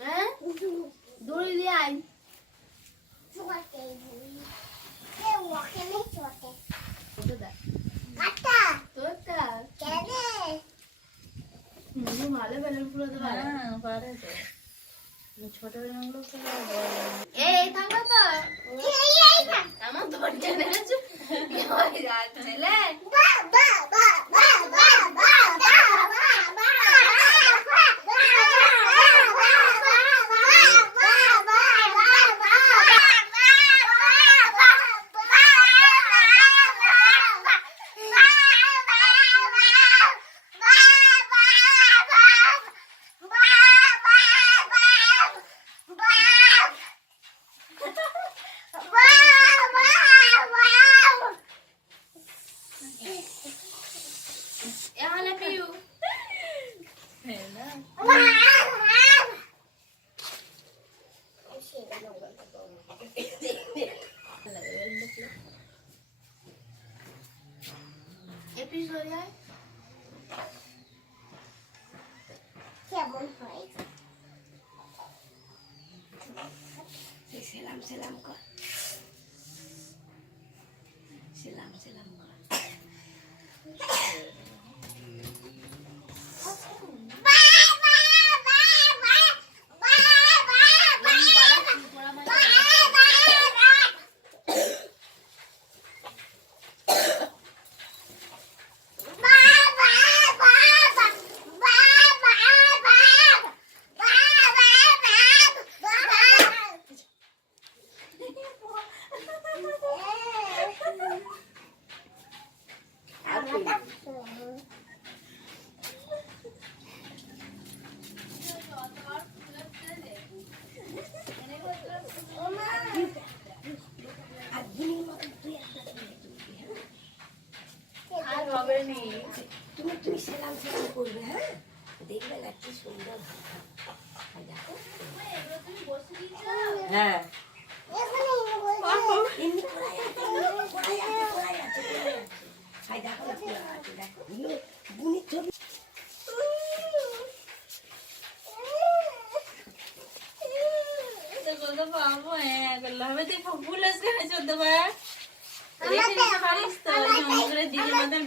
হ্যাঁ দড়ি দিয়ে আই ভালো বেলুন ফুলো তো পারে তো ছোট বেলুনগুলো এই থাকো তো আমার ধরছে নেছো যাচ্ছে লে কেমন হয় সেলাম সেলাম কর সেলাম সেলাম কর তুমি সেলাম সেলাম করবে হ্যাঁ দেখবে না কি সুন্দর হ্যাঁ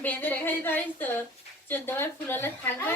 বেঁধে রেখে দিতে পারিস তো 14 বার ফুলালে থাকবে